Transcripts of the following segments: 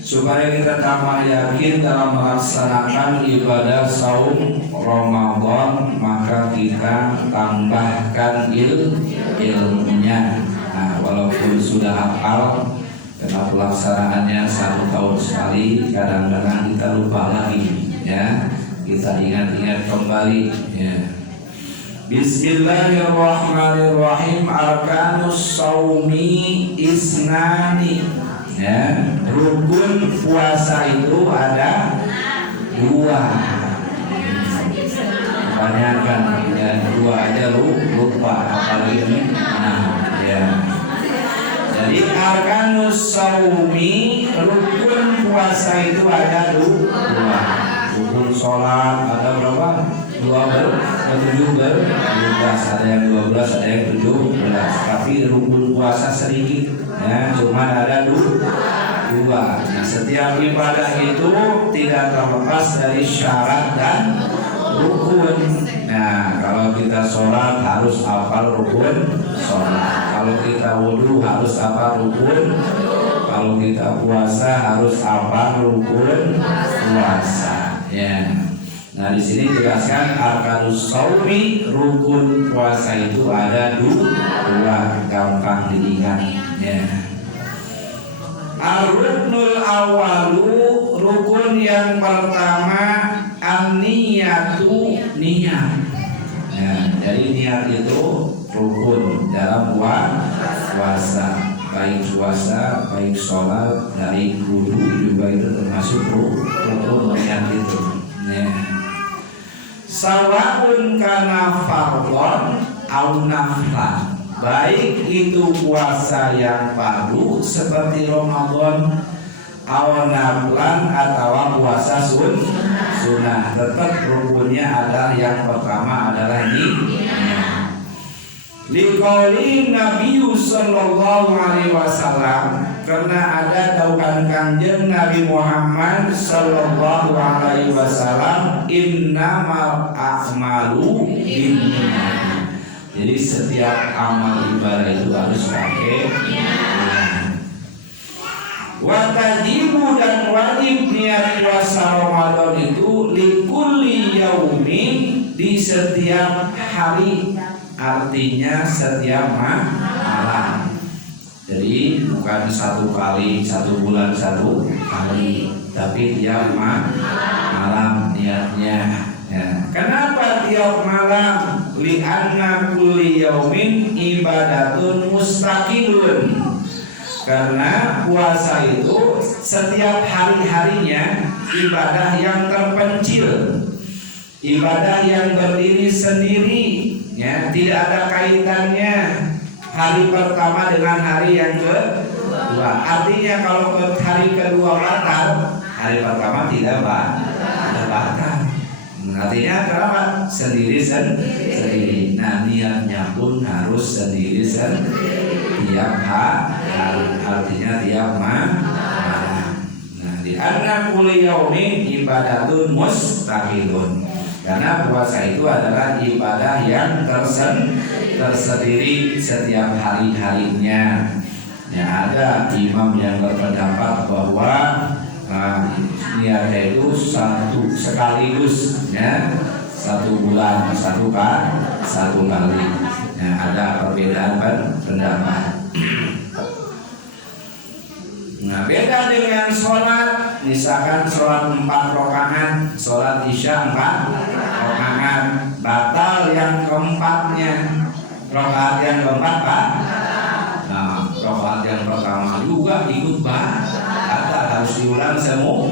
Supaya kita tambah yakin dalam melaksanakan ibadah saum Ramadan, maka kita tambahkan ilmunya. Nah, walaupun sudah hafal, karena pelaksanaannya 1 tahun sekali, kadang-kadang kita lupa lagi, ya. Kita ingat-ingat kembali, ya. Bismillahirrahmanirrahim. Arkanus saumi isnani. Ya, rukun puasa itu ada 2. Kebanyakan ya 2 aja lupa, apalagi ini. Nah, ya. Jadi arkanus saumi, rukun puasa itu ada 2. Rukun sholat ada berapa? 12, ada yang 12, ada yang 17. Tapi rukun puasa sedikit, ya, cuma ada 2. Nah, setiap ibadah itu tidak terlepas dari syarat dan rukun. Nah, kalau kita sholat harus hafal rukun sholat. Kalau kita wudhu harus hafal rukun. Kalau kita puasa harus hafal rukun puasa. Ya. Nah, di sini jelaskan arkanus shaumi, rukun puasa itu ada 2, gampang diingat, ya. Ar-ruknul awalu, rukun yang pertama an-niyatu, niat. Ya, jadi niat itu rukun dalam puasa, baik puasa, baik sholat, dari wudu juga itu termasuk rukun niat itu. Ya. Sawaun kana fardhon au naflan, baik itu puasa yang fardu seperti Ramadan, au naflan atau puasa sunnah, tetap rukunnya adalah yang pertama adalah niat. Liqauli Nabi sallallahu alaihi wasallam, karena ada dauhan Kanjeng Nabi Muhammad sallallahu alaihi wasallam, innamal a'malu binniyat. Jadi setiap amal ibadah itu harus pakai niat. Wa tajibu, dan wajib niat puasa Ramadan itu likulli yaumin, di setiap hari. Artinya setiap malam. Jadi bukan 1 kali 1 bulan 1 kali, tapi tiap malam niatnya. Ya. Kenapa tiap malam? Li'anna kulli yaumin ibadatun mustaqilun. Karena puasa itu setiap hari-harinya ibadah yang terpencil, ibadah yang berdiri sendiri. Ya, tidak ada kaitannya hari pertama dengan hari yang kedua. Artinya kalau hari kedua batal, hari pertama tidak batal. Artinya kenapa? Sendiri. Nah, niatnya pun harus sendiri tiap hari. Artinya tiap malam. Nah, di anna kulli yaumin ibadatun mustaqilun. Karena puasa itu adalah ibadah yang tersendiri setiap hari-harinya. Ya, ada imam yang berpendapat bahwa niatnya itu sekaligus, ya, 1 bulan 1 kali. Ya, ada perbedaan pendapat. Nah, beda dengan sholat. Misalkan sholat 4 rakaat, sholat isya 4 rakaat, batal yang keempatnya. Rakaat yang keempat nah, rakaat yang pertama juga ikut batal, harus diulang semua.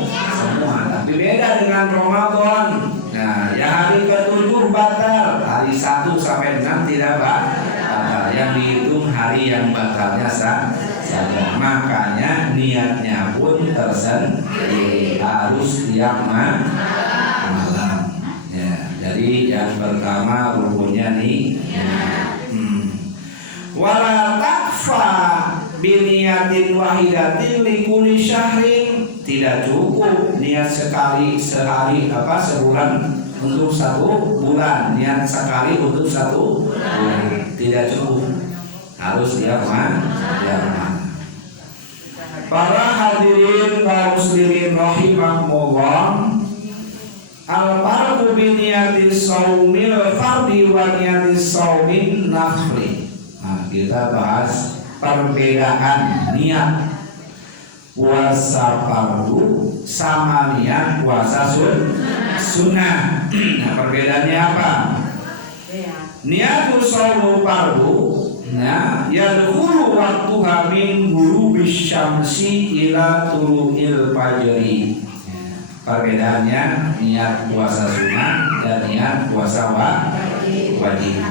Tapi beda dengan Ramadan. Nah, ya hari ke-7 batal, hari 1 sampai 6 tidak batal. Yang dihitung hari yang batalnya saja. Makanya niatnya pun tersendiri, harus tiap malam. Ya, jadi yang pertama rukunnya nih. Wala takfa biniyatin wahidatin likulli syahrin, tidak cukup niat sekali sehari sebulan untuk 1 bulan, niat sekali untuk 1 bulan tidak cukup, harus tiap malam. Para hadirin kaum muslimin rahimakumullah, al-farqu bi niyati shaumil fardhi wa niyati shaumin nafli. Nah, kita bahas perbedaan niat puasa fardu sama niat puasa sunnah. Nah, perbedaannya apa? Niatul shaumul fardu, nah, yadkhulu waqtuha min ghurubis syamsi ila tulu'il fajri. Perbedaannya niat puasa sunnah dan niat puasa wajib.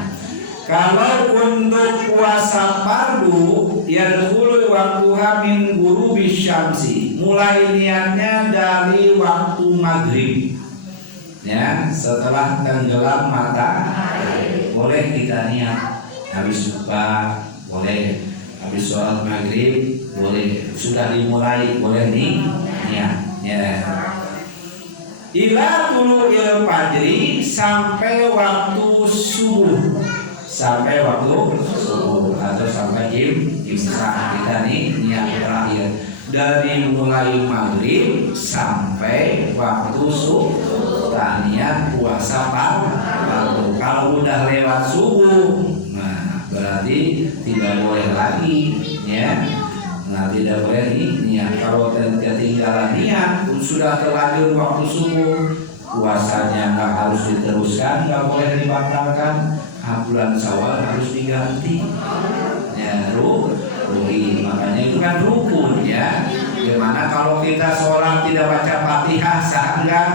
Kalau untuk puasa fardu yadkhulu waqtuha min ghurubis syamsi, mulai niatnya dari waktu maghrib. Ya, setelah tenggelam matahari boleh kita niat. Habis buka boleh, habis sholat maghrib boleh, sudah dimulai boleh nih niat. Ya. Ila tulu'il fajri, sampai waktu subuh, sampai waktu subuh atau sampai imsak. Kita nih niat terakhir dari mulai maghrib sampai waktu subuh. Niat puasa fardu. Kalau udah lewat subuh, nah berarti tidak boleh lagi, ya. Nah, tidak boleh niat. Kalau ketinggalan niat, sudah terlanjur waktu subuh, puasanya nggak harus diteruskan, nggak boleh dibatalkan. Bulan Syawal harus diganti. Ya, rugi. Makanya itu kan rukun, ya. Gimana kalau kita sholat tidak baca Fatihah, sah enggak?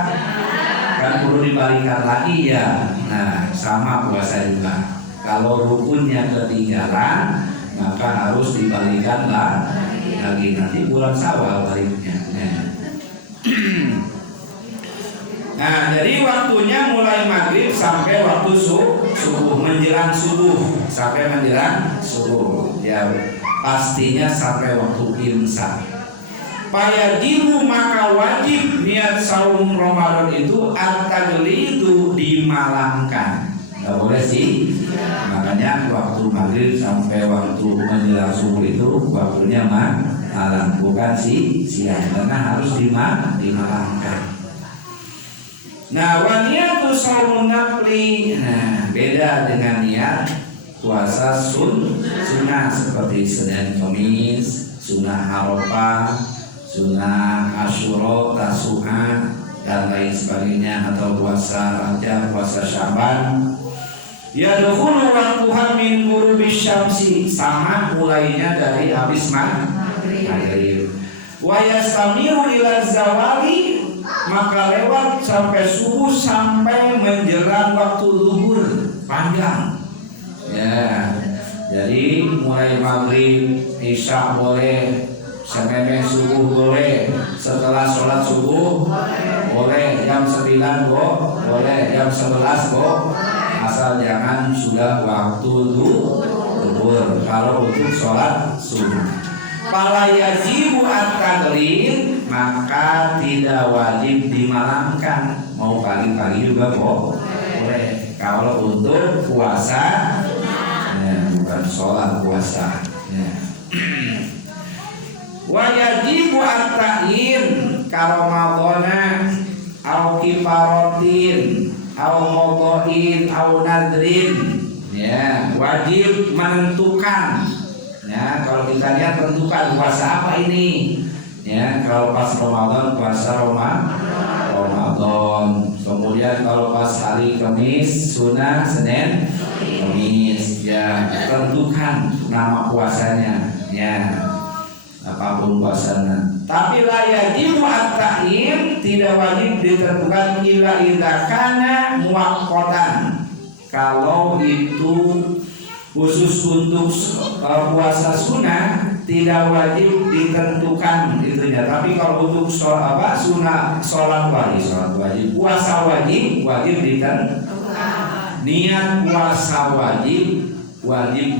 Kan perlu dibalikan lagi, ya. Nah, sama puasa juga. Kalau rukunnya ketinggalan, maka harus dibalikan lagi nanti bulan Syawal baliknya. Nah, jadi waktunya mulai maghrib sampai waktu subuh, menjelang subuh sampai menjelang subuh. Ya, pastinya sampai waktu imsak. Fayajibu, maka wajib niat saum Ramadan itu at-taglidu, dimalangkan. Nggak boleh sih. Makanya waktu maghrib sampai waktu menjelang subuh itu waktunya malam, bukan siang, karena harus dimalangkan. Nah, wa niyatu shaumun nafli, nah beda dengan niat puasa sunnah seperti Senin Kamis, sunnah Arafah, sunnah Asyura, Tasu'a dan lain sebagainya, atau puasa Rajab, puasa Syaban. Yadkhulu waqtuha min ghurubis syamsi, sama mulainya dari habis maghrib. Wa yastamiru ila zawali, maka lewat sampai subuh sampai menjelang waktu zuhur, panjang. Ya. Jadi mulai maghrib, isya boleh, sampai subuh boleh, setelah sholat subuh boleh, jam 9 boleh, jam 11 asal jangan sudah waktu zuhur. Kalau untuk sholat subuh. Fala yajibu at-taglid, maka tidak wajib dimalangkan. Mau pagi-pagi juga boleh. Kalau untuk puasa, ya, bukan sholat, puasa. Ya. Wa yajibu at-ta'yin kalau Ramadana au kifaratin au mudhain au nadrin, ya, wajib menentukan. Ya, kalau kita lihat tentukan puasa apa ini. Ya, kalau pas Ramadan puasa Ramadan. Kemudian kalau pas hari Kamis sunnah Senin Kamis. Ya, tentukan nama puasanya. Ya, apapun puasanya. Tapi la yajibu at-ta'yin, tidak wajib ditentukan illa idza kana muwaqqatan. Kalau itu khusus untuk puasa sunnah tidak wajib ditentukan itunya. Tapi kalau untuk sunnah, sholat wajib, puasa wajib ditentukan. Niat puasa wajib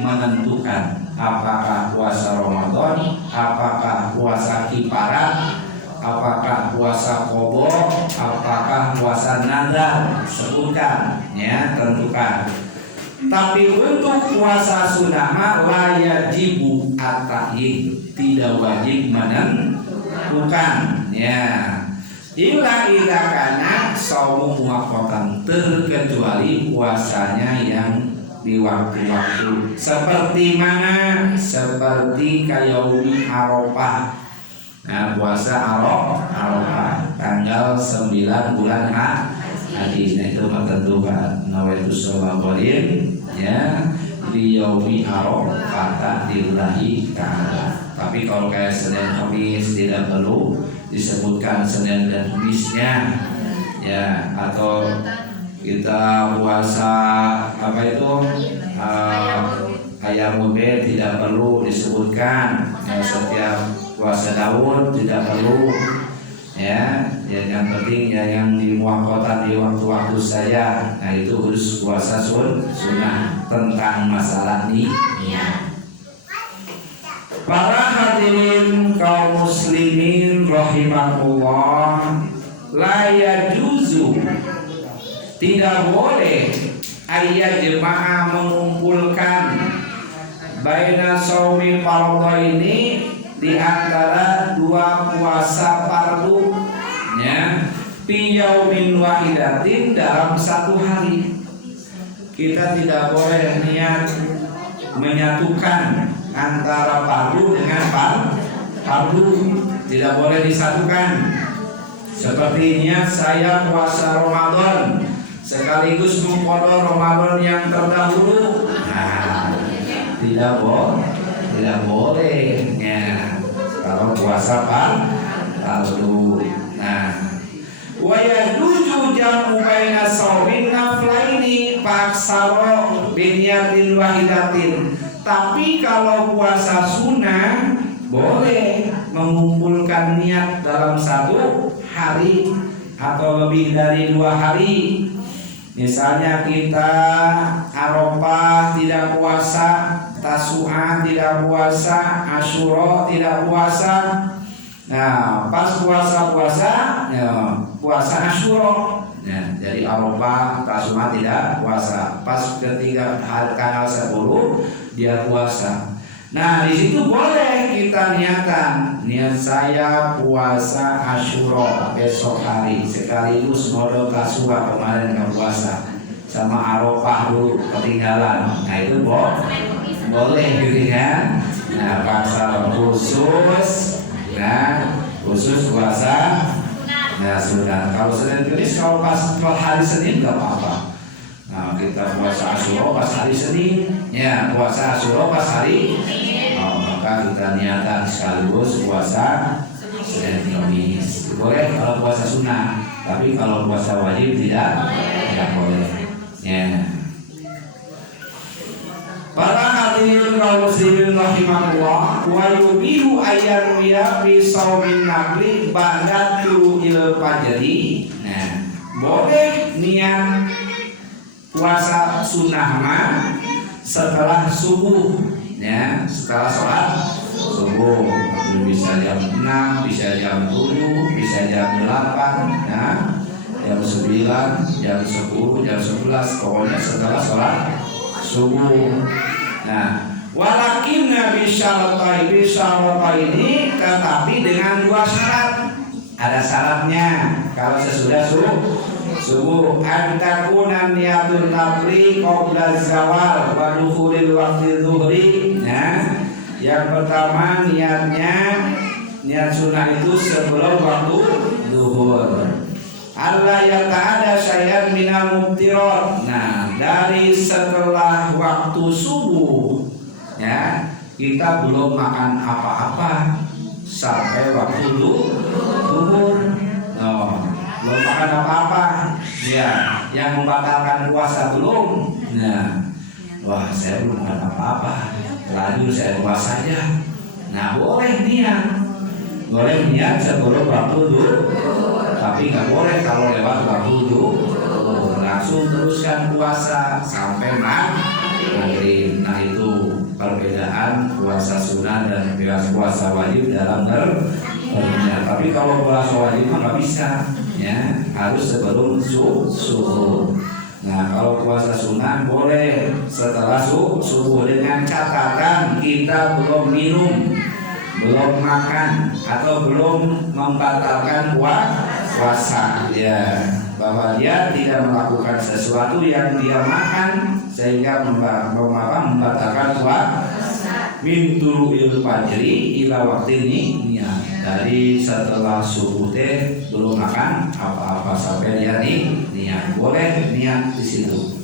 menentukan apakah puasa Ramadan, apakah puasa kifarat, apakah puasa qadha, apakah puasa nadar, sebutkan, ya, tentukan. Tapi untuk puasa sunnah mah la yajibu at-ta'yin, tidak wajib menentukan ya. Illa kana saumu muwaqqatan, terkecuali puasanya yang di waktu-waktu. Seperti mana? Seperti kayaumi Arafah. Nah, puasa Arafah tanggal 9 bulan Haji. Nah, itu menentukan nawaitu sholatin ya di yaumi Arafah lillahi ta'ala. Tapi kalau kayak Senin Kamis tidak perlu disebutkan Senin dan Kamisnya ya, atau kita puasa apa itu ayam bed tidak perlu disebutkan ya, setiap puasa Daud tidak perlu ya, yang penting ya yang di muwaqqatan di waktu-waktu saja. Nah itu harus puasa sunnah. Tentang masalah ini para hadirin kaum muslimin rahimakumullah, la yajuzu, tidak boleh ayat jemaah mengumpulkan baina shaumi fardhaini, di antara dua puasa fardu ya, fi yaumin wahidatin, dalam satu hari. Kita tidak boleh niat menyatukan antara fardu dengan fardu, tidak boleh disatukan. Seperti niat saya puasa Ramadan sekaligus mengqadha Ramadan yang terdahulu. Nah, tidak boleh ya, kalau puasa fardu. Nah, wa yajuzu jam'u baina shaumin naflaini faksaro binyatin wahidatin. Tapi kalau puasa sunnah boleh mengumpulkan niat dalam satu hari atau lebih dari 2 hari. Misalnya kita Arafah tidak puasa, Tasu'a tidak puasa, Asyura tidak puasa. Nah, pas puasa ya, puasa Asyura. Ya, jadi Arafah, Tasu'a tidak puasa. Pas ketiga hari tanggal 10 dia puasa. Nah, di situ boleh kita niatan, niat saya puasa Asyura besok hari sekaligus modal Tasu'a kemarin nggak puasa, sama Arafah dulu ketinggalan. Nah itu boleh gitu kan. Nah, pasal khusus, nah khusus puasa nah sudah. Kalau Senin Kamis, kalau hari Senin nggak apa-apa. Nah, kita puasa Asyura pas hari Senin ya, puasa Asyura pas hari maka kita niatan sekaligus puasa Senin Kamis. Boleh kalau puasa sunnah, tapi kalau puasa wajib tidak boleh ya. Para hadirin kaum muslimin rahimakumullah, wa yubihu ayyan fi shaumin nafli ba'da tulu'il fajri. Nah, boleh niat puasa sunnah mah setelah subuh ya, setelah sholat subuh. Bisa jam 6, bisa jam 7, bisa jam 8 ya, jam 9, jam 10, jam 11, pokoknya setelah sholat subuh. Nah, walakin nabi syaratai ini, tetapi dengan 2 syarat. Ada syaratnya kalau sesudah subuh, antakunan niatul nafli qabla zawal wa dukhulil waqti zuhri. Nah, yang pertama niat sunnah itu sebelum waktu zuhur. Allah ya ta'ala syai'an minal mubtirat. Nah, dari setelah waktu subuh ya, kita belum makan apa-apa sampai waktu zuhur. Belum makan apa-apa ya, yang membatalkan puasa belum. Nah, wah saya belum makan apa-apa, lanjut saya puasa aja. Nah, boleh niat sebelum waktu zuhur, tapi nggak boleh kalau lewat waktu zuhur. Langsung teruskan puasa sampai maghrib. Nah, itu perbedaan puasa sunnah dan puasa wajib dalam tapi kalau puasa wajib nggak bisa ya, harus sebelum subuh. Nah, kalau puasa sunnah boleh setelah subuh dengan catatan kita belum minum, belum makan atau belum membatalkan puasa, ya, bahwa dia tidak melakukan sesuatu yang dia makan sehingga membatalkan puasa. Min tulu'il fajri ila waktu ini dari setelah subuh teh belum makan apa-apa sampai dia niat, boleh niat di situ.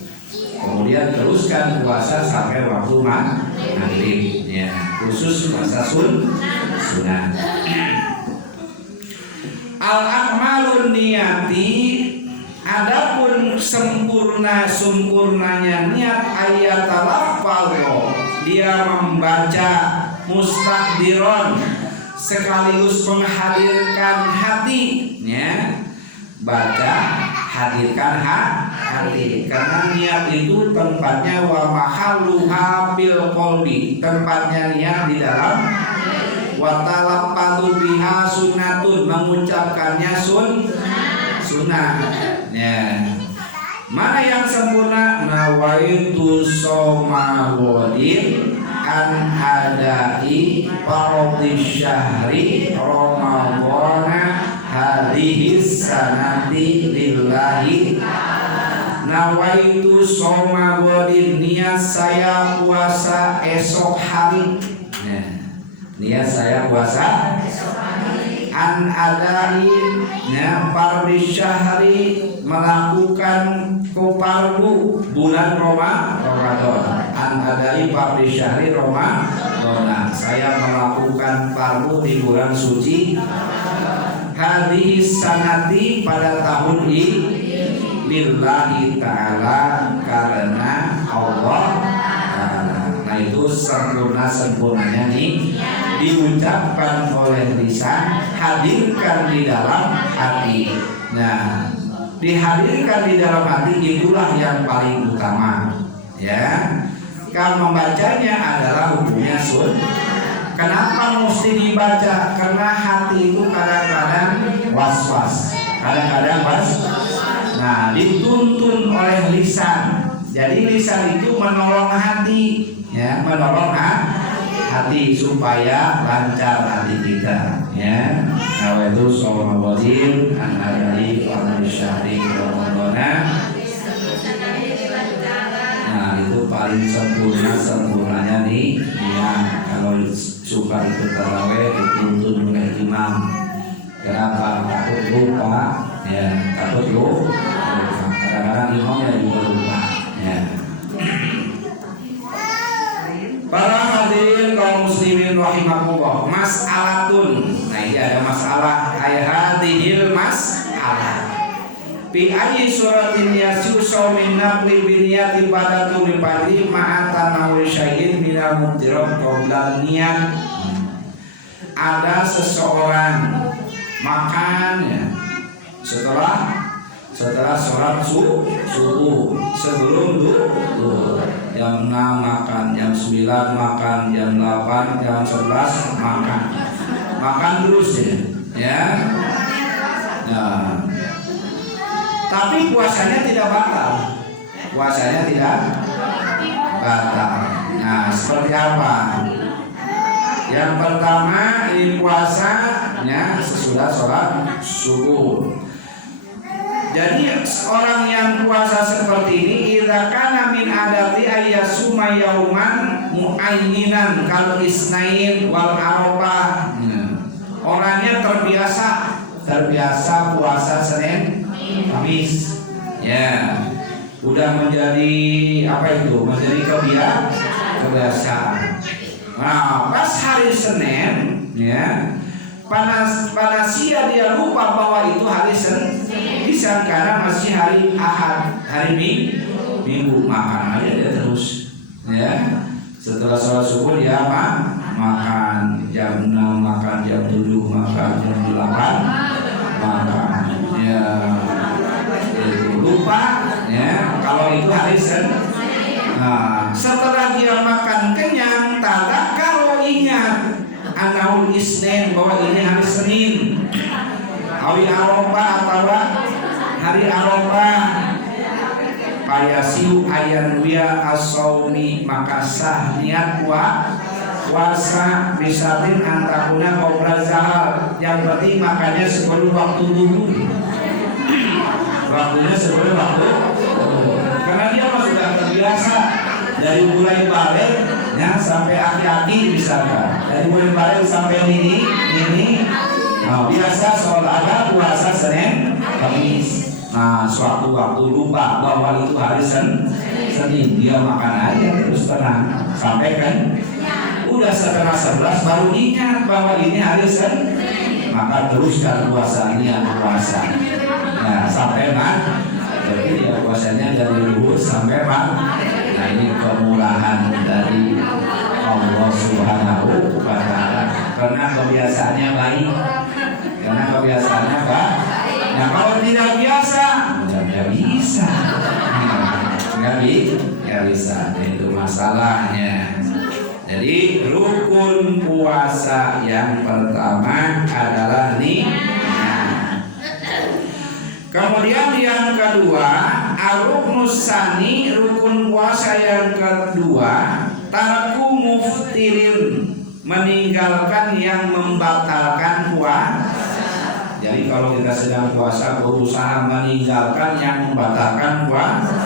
Kemudian teruskan puasa sampai waktu maghrib, ya, khusus puasa sunnah. Al-akmalun niyati, adapun sempurnanya niat ayatalafalho, dia membaca mustahdiron sekaligus menghadirkan hatinya, baca hadirkan hati, karena niat itu tempatnya wa mahalluha bil qalbi, tempatnya niat di dalam, wa talaffatu biha sunnatun, mengucapkannya sunnah, ya. Mana yang sempurna? Nawaitu soma wadin an adai fardhi syahri ramadhana hadhihi sanati lillahi. Nawaitu soma wadin, niat saya puasa esok hari, niat saya puasa an adai, fardhi syahri, melakukan fardu bulan Ramadan. An adai fardhi syahri Ramadan, saya melakukan fardu di bulan suci hadhihi sanati, pada tahun ini, lillahi ta'ala, karena Allah. Nah, itu sempurnanya nih diucapkan oleh lisan, hadirkan di dalam hati. Nah, dihadirkan di dalam hati itulah yang paling utama, ya. Kalau membacanya adalah hukumnya Kenapa mesti dibaca? Karena hati itu kadang-kadang was-was, kadang-kadang nah, dituntun oleh lisan. Jadi lisan itu menolong hati, ya, menolong hati supaya lancar hati kita, ya. Nah, itu sholat wajib an-adai fardhi syahri Ramadan. Nah, itu paling sempurnanya nih, ya. Kalau suka ikut tarawih dituntun oleh imam. Kenapa? Takut lupa, ya, takut lupa. Kadang-kadang imamnya juga lupa, ya. Para hadirin kaum muslimin rahimakumullah, mas'alatun. Nah, ini ada masalah, hadhil mas'alah. Fi ayyi suratin yasusu min naqli bi niyati ibadatul ibadi ma'a tanawwi syai'in minal mubtirat qabla niyat. Ada seseorang makan, ya, setelah sholat subuh, sebelum duhur, jam 6 makan, jam 9 makan, jam 8, jam 11 makan terus, ya. Nah, tapi puasanya tidak batal. Nah, seperti apa? Yang pertama, ini puasanya sesudah sholat subuh. Jadi orang yang puasa seperti ini, idza kana min adati ayyasuma yauman muayyinan kal isnain wal arafah. Orangnya terbiasa puasa Senin Kamis, ya, udah menjadi menjadi kebiasaan. Nah, pas hari Senin, ya, panasia dia lupa bahwa itu hari Senin, bisa karena masih hari Ahad, hari Minggu, makan aja dia terus, ya. Setelah sholat subuh dia makan, jam 6 makan, jam 7 makan, jam 8 makan, ya. Lupa, ya, kalau itu hari Senin. Nah, setelah dia makan kenyang, kalau ingat anaul isnin, bahwa ini hari Senin, hari Arafah atau hari Arafah, payasiu ayan wia asaumi maka sah niat puasa misalin antakuna kobra zahar yang penting makanya sebelum waktu dulu waktunya sebelum waktu karena dia sudah terbiasa dari mulai balik ya sampai aki-aki misalkan dari mulai balik sampai ini biasa sholat puasa Senin Kamis. Nah suatu waktu lupa bahwa itu hari Senin dia makan aja terus tenang sampai kan udah setengah 11 baru ingat bahwa ini hari Senin maka teruskan puasanya puasa. Nah sampai jadi ya puasanya dari luhur sampai nah ini kemurahan dari Allah Subhanahu wa Ta'ala karena kebiasaannya baik. Karena kebiasaannya baik. Nah kalau tidak biasa nggak bisa. Nggak bisa. Itu masalahnya. Jadi rukun puasa yang pertama adalah niat. Kemudian yang kedua, ar-ruknus tsani, rukun puasa yang kedua, tarku muftirin, meninggalkan yang membatalkan puasa. Jadi kalau kita sedang puasa berusaha meninggalkan yang membatalkan puasa.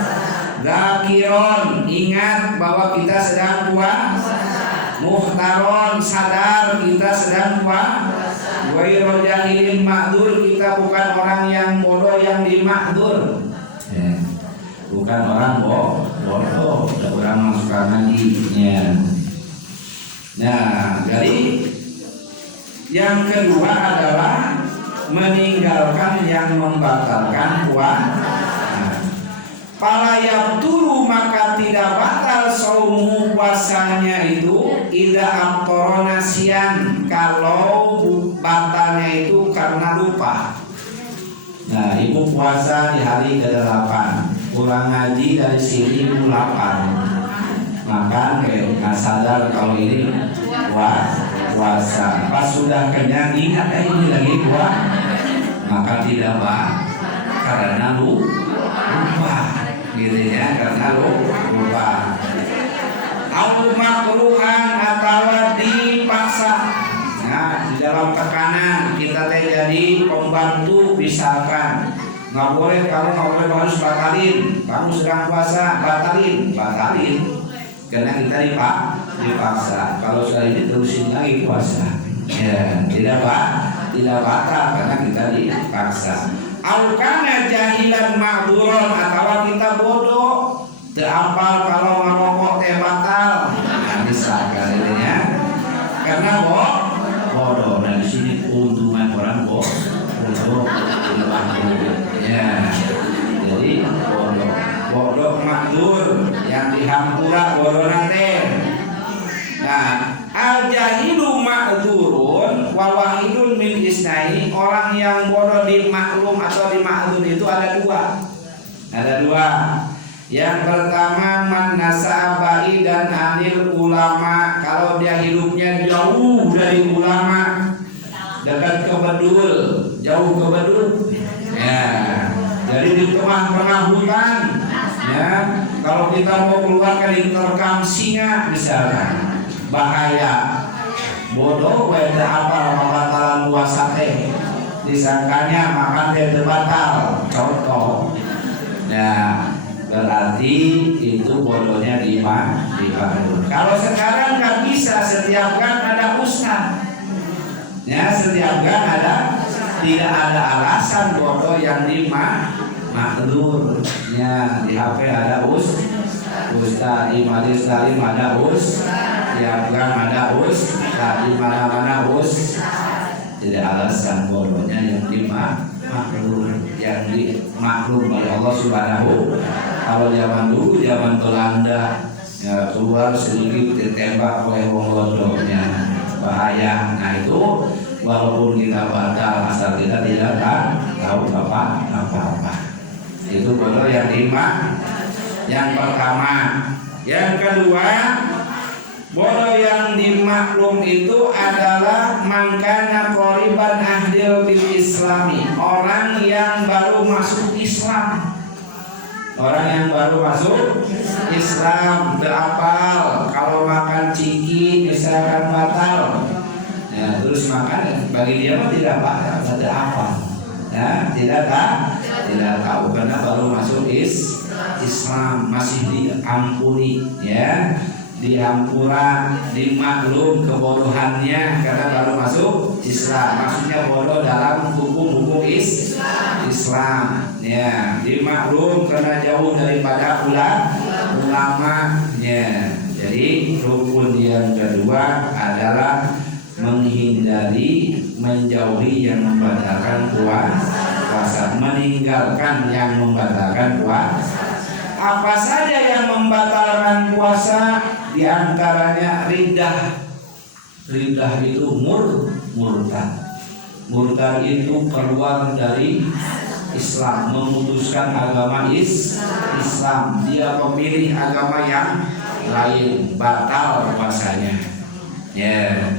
Zakiron, ingat bahwa kita sedang puasa. Muhtaron, sadar kita sedang puasa. Ghairu jahilin ma'dzur, kita bukan orang yang bodoh yang dimakdur. Bukan orang bodoh, orang masukkan ngajinya. Nah, jadi yang kedua adalah meninggalkan yang membatalkan puasa. Fala yabtulu, maka tidak batal saumuhu, puasanya itu idza afṭara nasyan, kalau batalnya itu karena lupa. Nah, ibu puasa di hari ke-8, pulang ngaji dari sini ibu lapar, makan nggak sadar kalau ini puasa. Pas sudah kenyang ingat ini lagi puasa, maka tidak karena lupa. Gitu ya, karena lupa. Au makruhan, atau dipaksa. Nah, di dalam tekanan kita jadi pembantu misalkan. Nggak boleh, kamu nggak boleh, harus batalin. Kamu sedang puasa, batalin. Karena kita dipaksa. Kalau sudah ini terusin lagi puasa. Ya, tidak batal karena kita dipaksa. Al-kana jahilan ma'duron, atau kita bodoh terapal kalau ngerokok teh batal. Nah, misalkan ini ya. Karena bodoh. Nah, di sini keuntungan orang bodoh. Ya. Jadi bodoh ma'dur yang dihampura bodoh nate. Nah, al-jahilu ma'dzurun wa wahidun min isnai, orang yang bodoh di maklum atau di ma'dzur itu ada dua. Yang pertama man nasabai dan anil ulama, kalau dia hidupnya jauh dari ulama, dekat ke bedul, jauh ke bedul. Ya, jadi di tengah-tengah hutan. Ya, kalau kita mau keluarkan diterkam singa misalkan, bahaya. Bodoh weda apa pembatalan puasa teh, disangkanya makan teh batal, contoh. Nah, berarti itu bodohnya di mana? Kalau sekarang kan bisa, setiap kan ada ustaz. Ya, setiap kan ada, tidak ada alasan bodoh yang di makdur. Ya, di HP ada ustaz, di majelis taklim ada ustaz, di Afgan ada ustaz, di mana-mana ustaz. Tidak alasan bodohnya yang di makdur, yang dimaklum oleh Allah Subhanahu. Kalau zaman dulu, zaman Belanda, ya, keluar sedikit ditembak oleh wong bodohnya, bahaya. Nah itu walaupun kita batal, asal kita tidak tahu apa-apa. Itu bodoh yang yang pertama. Yang kedua, bodoh yang dimaklum itu adalah mangkana qoriban ahdil bil islami, orang yang baru masuk Islam. Orang yang baru masuk Islam terapal, kalau makan ciki misalkan batal, ya, terus makan bagi dia mah tidak batal, tidak apa, ya, tidak tahu karena baru masuk Islam, masih diampuni, ya, diampura, dimaklum kebodohannya karena baru masuk Islam. Maksudnya bodoh dalam hukum-hukum Islam, ya, dimaklum karena jauh daripada ulama, ya. Jadi rukun yang kedua adalah menjauhi yang membatalkan puasa, meninggalkan yang membatalkan puasa. Apa saja yang membatalkan puasa? Di antaranya riddah. Riddah itu murtad. Murtad itu keluar dari Islam, memutuskan agama Islam. Dia memilih agama yang lain, batal puasanya. Ya.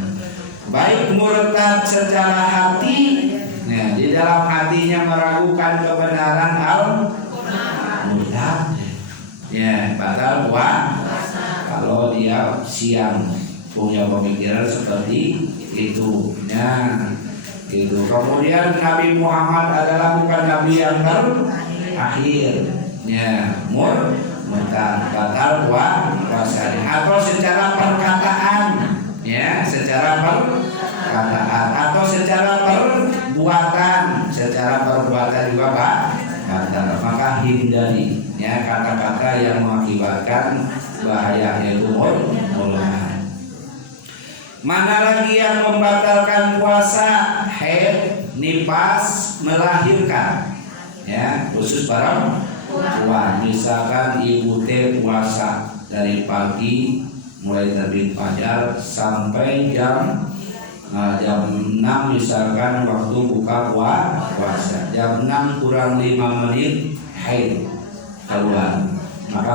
Baik murtad secara hati, ya, di dalam hatinya meragukan kebenaran murtad, ya, batal puasa. Kalau dia siang punya pemikiran seperti itu, ya, gitu. Kemudian Nabi Muhammad adalah bukan Nabi yang terakhir, ya, murtad, batal puasanya. Atau secara perkataan, ya, secara perkataan atau secara perbuatan juga batal. Maka hindari, ya, kata-kata yang mengakibatkan bahaya, yaitu murtad. Mana lagi yang membatalkan puasa? Haid, nifas, melahirkan, ya, khusus perempuan. Misalkan ibu teh puasa dari pagi mulai terbit fajar sampai jam 6 misalkan waktu buka puasa. Jam 6 kurang 5 menit haid keluar, maka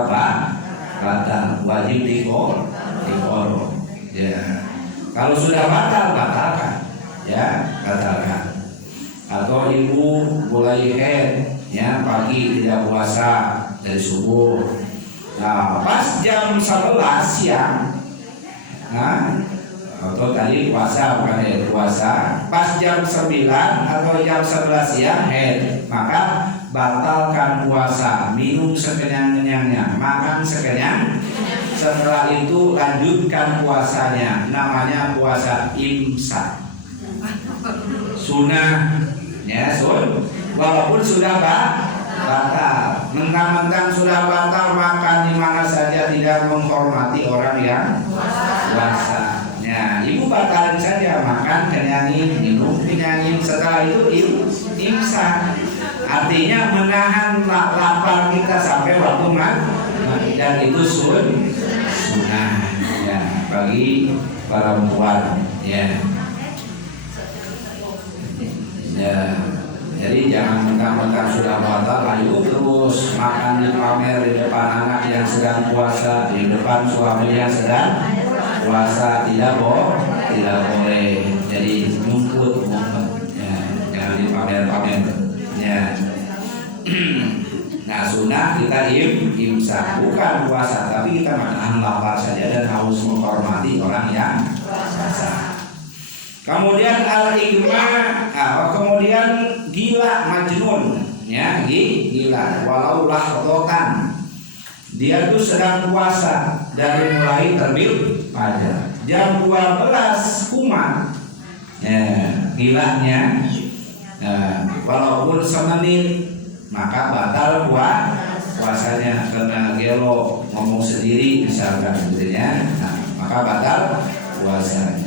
batal, wajib diqoro, ya. Kalau sudah batalkan, ya, batalkan. Atau ibu mulai haid, ya, pagi tidak puasa dari subuh. Nah, pas jam 11 siang, nah, atau tadi puasa bukan ya, puasa pas jam 9 atau jam 11 siang haid, maka batalkan puasa. Minum sekenyang-kenyangnya, makan sekenyang. Setelah itu lanjutkan puasanya. Namanya puasa imsak, sunnah, ya, walaupun sudah batal. Mentang-mentang sudah batal makan di mana saja, tidak menghormati orang yang puasa. Ya, ibu batalin saja, makan kenyangin, minum kenyangin. Setelah itu imsak, artinya menahan lapar kita sampai waktu makan, dan itu sunnah, ya, bagi perempuan, ya. Ya. Jadi jangan mentang-mentang sudah batal, ayo terus makan di pamer di depan anak yang sedang puasa, di depan suami yang sedang puasa, tidak boleh. Jadi ngumpet, ya, jangan di pamer, ya. Nah, sunnah kita imsak, bukan puasa, tapi kita menahan lapar saja dan harus menghormati orang yang puasa. Kemudian kemudian gila majnun, ya, gila, walau lahdotan, dia tuh sedang puasa dari mulai terbit fajar jam 12 kumat, ya, gilanya, walaupun semenit, maka batal puasanya karena gelo ngomong sendiri misalkan, gitu, ya. Nah, maka batal puasanya.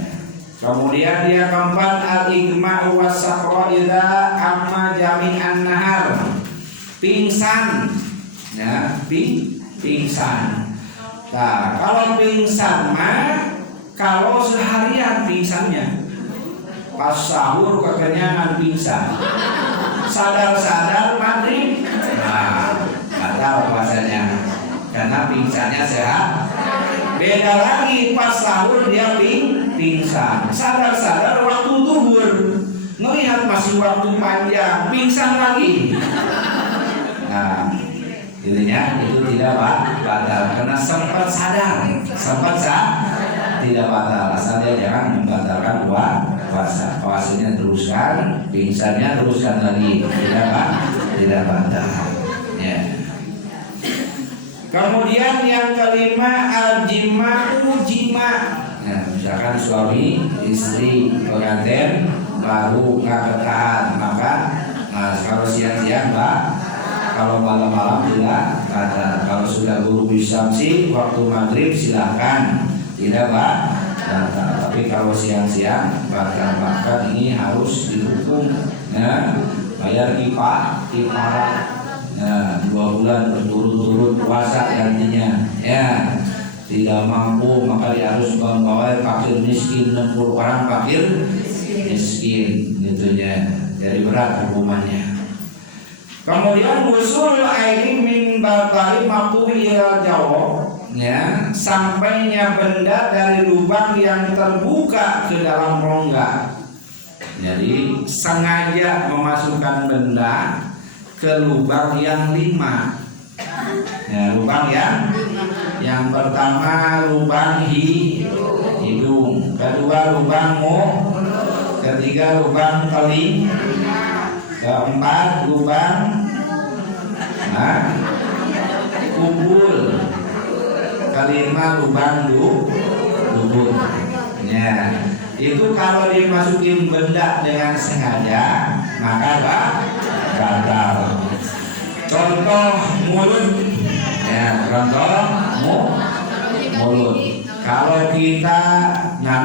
Kemudian dia keempat, al-igma' was-saqra idza amma jami'an nahar. Pingsan, ya, pingsan. Nah, kalau pingsan mah kalau seharian pingsannya, pas sahur kekenyangan pingsan, sadar-sadar maghrib, nah, batal puasanya karena pingsannya sehat. Beda lagi pas sahur dia pingsan, sadar-sadar waktu zuhur, ngelihat masih waktu panjang, pingsan lagi. Nah, intinya itu tidak batal karena sempat sadar, tidak batal, asal dia jangan membatalkan puasa. Puasanya teruskan, pingsannya teruskan lagi, tidak batal. Ya. Kemudian yang kelima al-jima'u jima. Nah, misalkan suami istri pengantin baru nggak ketahan, maka kalau siang-siang kalau malam-malam tidak ada. Kalau sudah ghurubi syamsi waktu maghrib silahkan, tidak batal. Tapi kalau siang-siang batal, maka ini harus dihukum. Nah, bayar kifarat. Nah, 2 bulan berturut-turut puasa gantinya. Ya, tidak mampu maka dia harus membawa fakir miskin, 60 orang fakir miskin, gitunya. Jadi berat hukumannya. Kemudian usul airi min batali makuhi ila jawab, ya, sampainya benda dari lubang yang terbuka ke dalam rongga. Jadi sengaja memasukkan benda ke lubang yang 5. Ya, lubang yang pertama lubang hidung, kedua lubang mulut, ketiga lubang telinga, keempat lubang kubul, kelima lubang dubur. Ya, itu kalau dimasukin benda dengan sengaja maka batal. Contoh mulut, ya, contoh mulut. Kalau kita,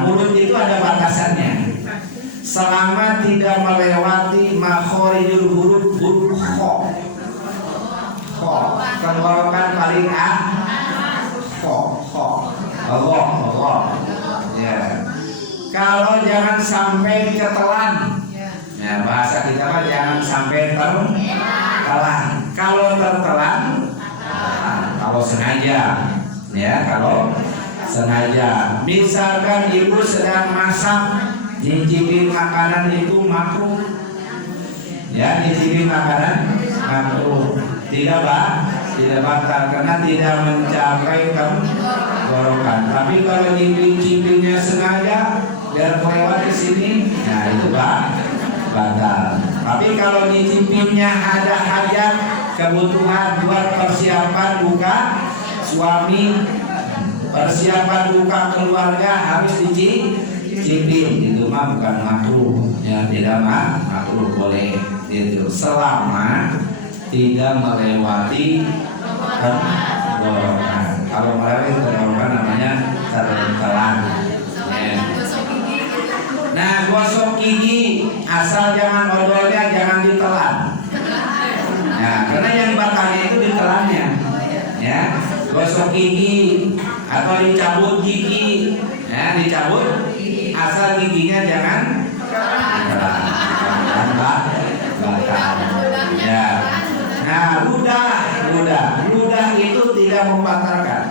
mulut itu ada batasannya. Selama tidak melewati makhorijul huruf kho, tenggorokan paling Allah. Ya. Kalau jangan sampai ketelan, ya, bahasa kita mah jangan sampai tertelan. Kalau tertelan, kalau sengaja, ya, kalau sengaja. Misalkan ibu sedang masak, nyicipin makanan itu makruh. Ya, nyicipin makanan makruh. Tidak batal karena tidak mencapai tenggorokan. Tapi kalau nyicipinnya sengaja biar kelewat ke sini, nah itu batal. Tapi kalau nyicipinnya ada hajat, kebutuhan buat persiapan buka suami, persiapan buka keluarga harus dicicipin, itu mah bukan makruh, ya, tidak makruh, boleh itu selama tidak melewati tenggorokan. Kalau melewati tenggorokan namanya tertelan. Ya. Nah, gosok gigi asal jangan odolnya jangan ditelan. Nah, karena yang batalnya itu ditelannya. Ya, gosok gigi atau dicabut gigi, ya, dicabut asal giginya jangan ditelan. Batal. Ya. Nah, ludah itu tidak membatalkan.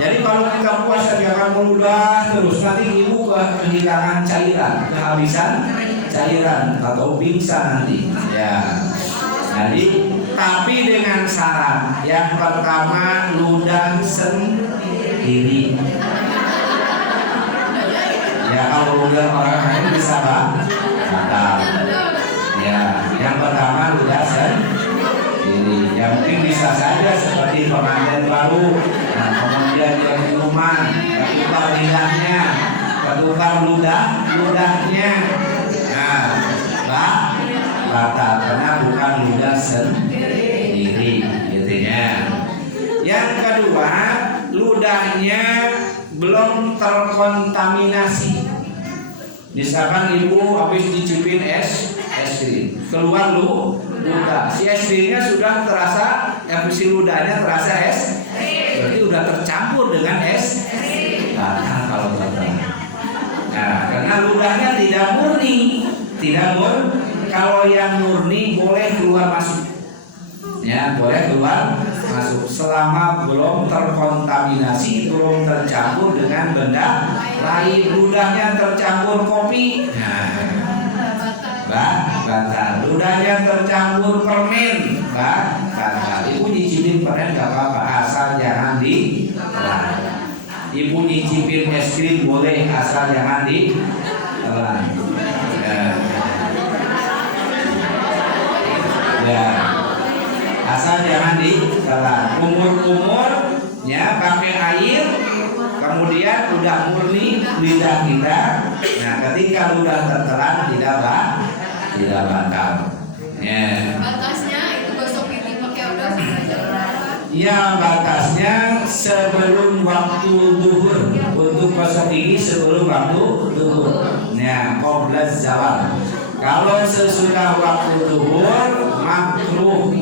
Jadi kalau kita puasa jangan meludah terus, nanti ibu kehilangan cairan, kehabisan cairan atau pingsan nanti. Ya. Jadi, tapi dengan syarat yang pertama ludah sendiri. Ya, kalau ludah orang lain bisa batal. Ya, yang pertama ludah sendiri. Ya mungkin bisa saja seperti pengantin baru, nah, kemudian dia di rumah ketukar lidahnya, ketukar ludahnya, nah, batal karena bukan ludah sendiri, intinya. Yang kedua, ludahnya belum terkontaminasi. Misalkan ibu habis dicipin es krim, keluar ludah, si es krimnya sudah terasa, si ludahnya terasa es, berarti sudah tercampur dengan es. Nah, kalau tercampur, nah, karena ludahnya tidak murni. Kalau yang murni boleh keluar masuk, ya, boleh keluar masuk selama belum terkontaminasi, belum tercampur dengan benda lain. Ludahnya tercampur kopi, batal. Ludahnya tercampur permen, batal. Ibu dicicipin ibu nyicipin es krim boleh asal jangan ditelan. Ya, asal jangan ditelan. Kumur-kumurnya pakai air, kemudian udah murni lidah kita. Nah, ketika udah tertelan tidak batal. Ya. Batasnya itu gosok gigi pakai odol sampai jam berapa? Ya, batasnya sebelum waktu duhur. Untuk gosok gigi sebelum waktu duhur. Nah, qabla zawal. Kalau sesudah waktu duhur makruh,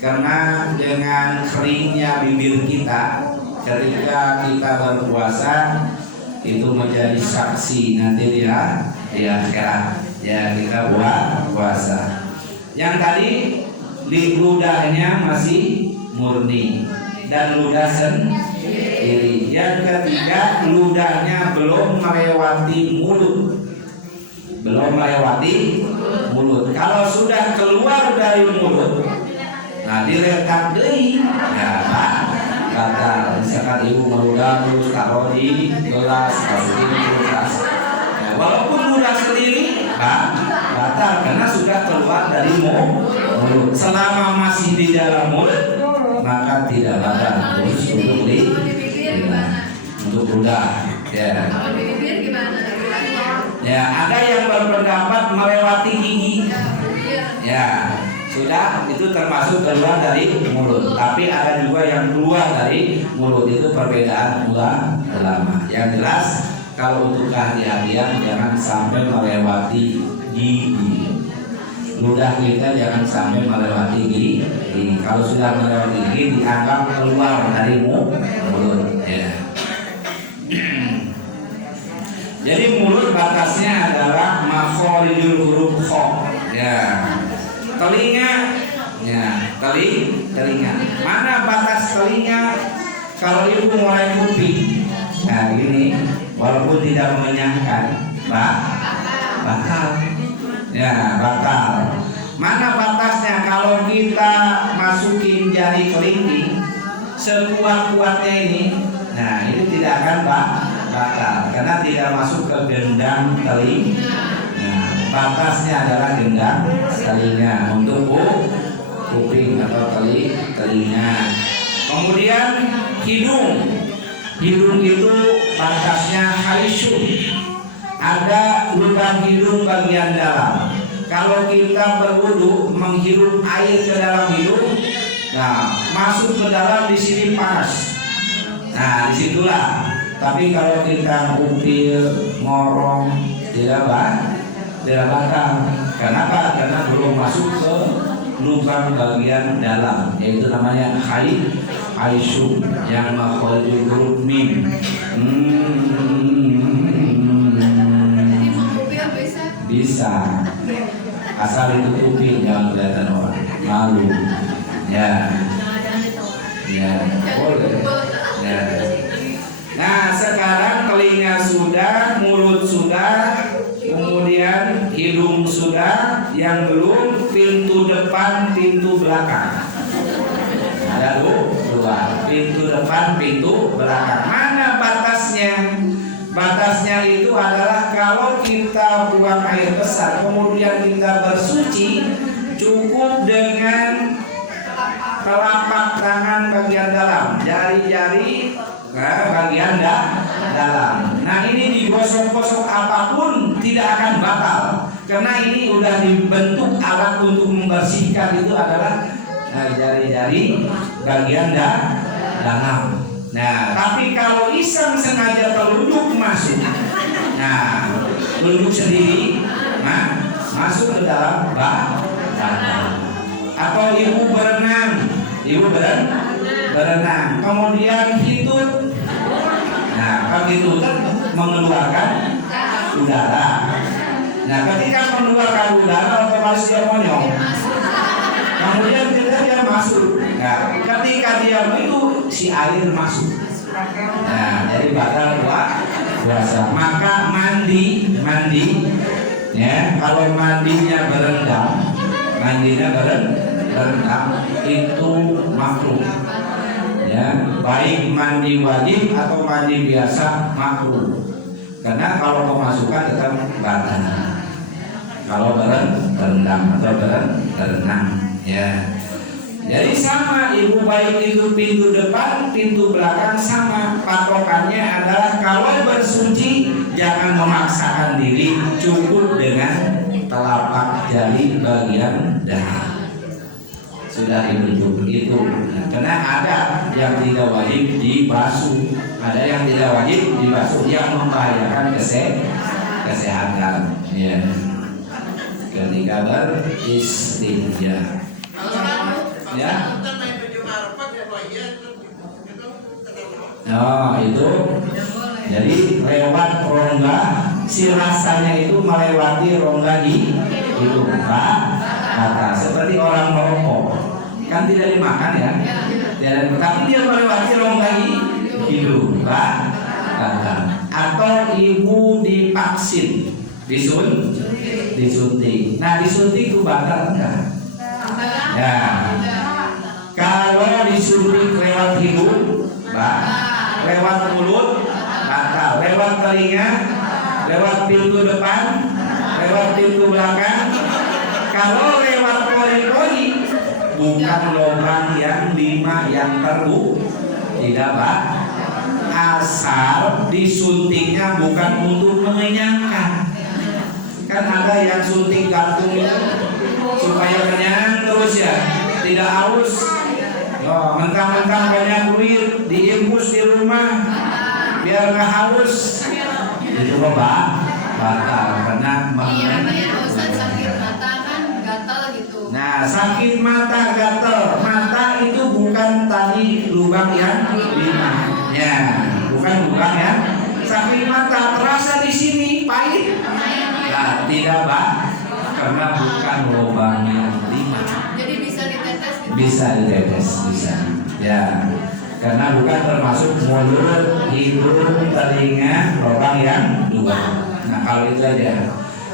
karena dengan keringnya bibir kita ketika kita berpuasa itu menjadi saksi nanti dia di akhirat. Ya, kita buat puasa. Yang tadi ludahnya masih murni dan ludah sendiri. Yang ketiga, ludahnya belum melewati mulut. Kalau sudah keluar dari mulut, nah diletak deui, ya batal. Misalkan ibu meludah terus taruh di gelas, masukin ke kulkas. Ya, walaupun ludah sendiri, batal karena sudah keluar dari mulut. Selama masih di dalam mulut, maka tidak batal. Terus untuk ludah, ya. Kalau di bibir gimana? Ya, ada yang berpendapat melewati gigi. Ya, sudah itu termasuk keluar dari mulut. Tapi ada juga yang keluar dari mulut, itu perbedaan ulama. Yang jelas kalau untuk kehati-hatian jangan sampai melewati gigi. Ludah kita jangan sampai melewati gigi. Kalau sudah melewati gigi dianggap keluar dari mulut. Ya. Jadi mulut batasnya adalah makhorijul huruf kho. Ya. Telinga. Ya, telinga. Mana batas telinga? Kalau ibu mulai kuping. Nah, ini walaupun tidak mengenyangkan, batal. Ya, batal. Mana batasnya? Kalau kita masukin jari kelingking sekuat-kuatnya ini, nah ini tidak akan batal karena tidak masuk ke gendang telinga. Nah, batasnya adalah gendang telinga untuk kuping atau telinga. Kemudian hidung itu batasnya haisyum. Ada lubang hidung bagian dalam. Kalau kita berwudu menghirup air ke dalam hidung, nah masuk ke dalam di sini panas. Nah disitulah. Tapi kalau kita upil, ngorong, tidak batal. Kenapa? Karena belum masuk ke lubang bagian dalam, yaitu namanya haisyum yang makhorijul huruf mim. Bisa, asal ditutupin, jangan kelihatan orang, malu. Ya, boleh. Ya. Nah, sekarang telinga sudah, mulut sudah, kemudian hidung sudah, yang belum pintu depan, pintu belakang. Ada dua, pintu depan, pintu belakang. Mana batasnya? Batasnya itu adalah kalau kita buang air besar, kemudian kita bersuci, cukup dengan telapak tangan bagian dalam, jari-jari bagian dalam. Nah ini digosok-gosok apapun tidak akan batal, karena ini udah dibentuk alat untuk membersihkan, itu adalah jari-jari bagian dalam. Nah, tapi kalau iseng sengaja telunjuk masuk, nah telunjuk sendiri, nah masuk ke dalam batal. Atau ibu berenang, kemudian hitut, nah kalau hitut mengeluarkan udara. Nah ketika mengeluarkan udara otomatis dia monyong, kemudian dia masuk. Nah ketika dia itu si air masuk. Nah jadi batal puasa. Maka mandi, ya kalau mandinya berendam itu makruh. Ya, baik mandi wajib atau mandi biasa makruh. Karena kalau kemasukan tetap batal. Kalau berendam atau berenang, ya. Jadi sama ibu, baik itu pintu depan, pintu belakang sama. Patokannya adalah kalau bersuci jangan memaksakan diri, cukup dengan telapak jari bagian dahi. Sudah ibu begitu. Nah, karena ada yang tidak wajib dibasuh, ada yang tidak wajib dibasuh yang membahayakan kesehatan. Ya. Ketika beristinja. Ya. Oh itu. Jadi lewat rongga, si rasanya itu melewati rongga di hidung, kata seperti orang merokok, kan tidak dimakan ya, tapi dia melewati rongga di hidung, kata. Atau ibu divaksin, disuntik. Nah disuntik itu batal enggak? Ya. Kalau disuntik lewat hidung, lewat mulut, batal. Lewat telinga, lewat pintu depan, lewat pintu belakang. Kalau lewat kori-kori, bukan lubang yang 5 yang tidak asal disuntiknya bukan untuk mengenyangkan. Kan ada yang suntik jantung itu supaya kenyang terus ya, tidak haus. Oh, mentang-mentang banyak duit diimpus di rumah biar nggak haus. Itu batal karena sakit mata kan gatal gitu. Nah, sakit mata gatal, mata itu bukan tadi lubang yang 5. Ya, bukan lubang ya. Sakit mata terasa di sini pahit. Nah, tidak karena bukan lubang yang 5. Jadi bisa ditetes gitu. Bisa ditetes, bisa. Ya. Karena bukan termasuk mulut, hidung, telinga, lubang yang 2. Nah, kalau itu aja.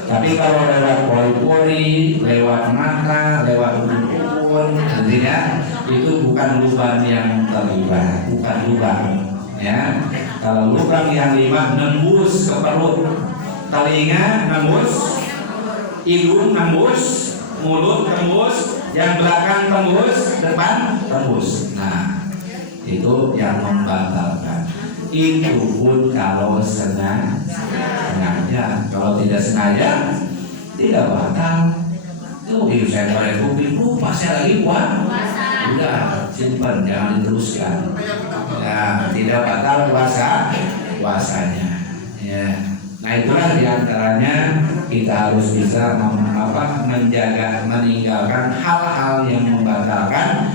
Tapi kalau lewat pori-pori, lewat mata, lewat hidung, ya, itu bukan lubang yang terlibat, bukan lubang. Ya, kalau lubang yang 5 nembus ke perut, telinga nembus, hidung nembus, mulut tembus, yang belakang tembus, depan tembus. Nah, itu yang membatalkan. Itu pun kalau sengaja. Kalau tidak sengaja tidak batal. Tuh, saya boleh kuping lupa saya lagi puasa. Udah simpan, jangan diteruskan. Ya, tidak batal puasanya. Ya. Nah, itulah diantaranya kita harus bisa menjaga, meninggalkan hal-hal yang membatalkan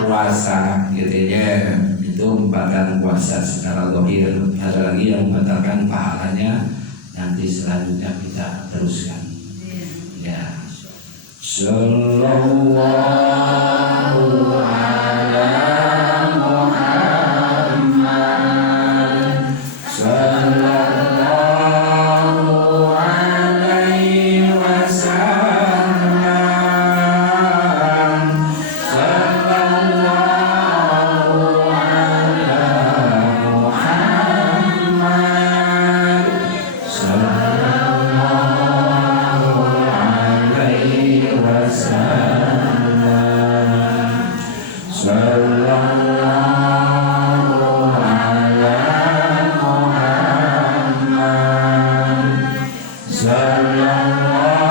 puasa, gitu ya. Itu membatalkan puasa secara zahir. Ada lagi yang membatalkan pahalanya. Nanti selanjutnya kita teruskan. Ya. Sallallahu ala Muhammad. Sallallahu alaihi wasallam. Sallallahu ala Muhammad. Sallallahu alaihi wasallam. Sallallahu ala Muhammad. Sallallahu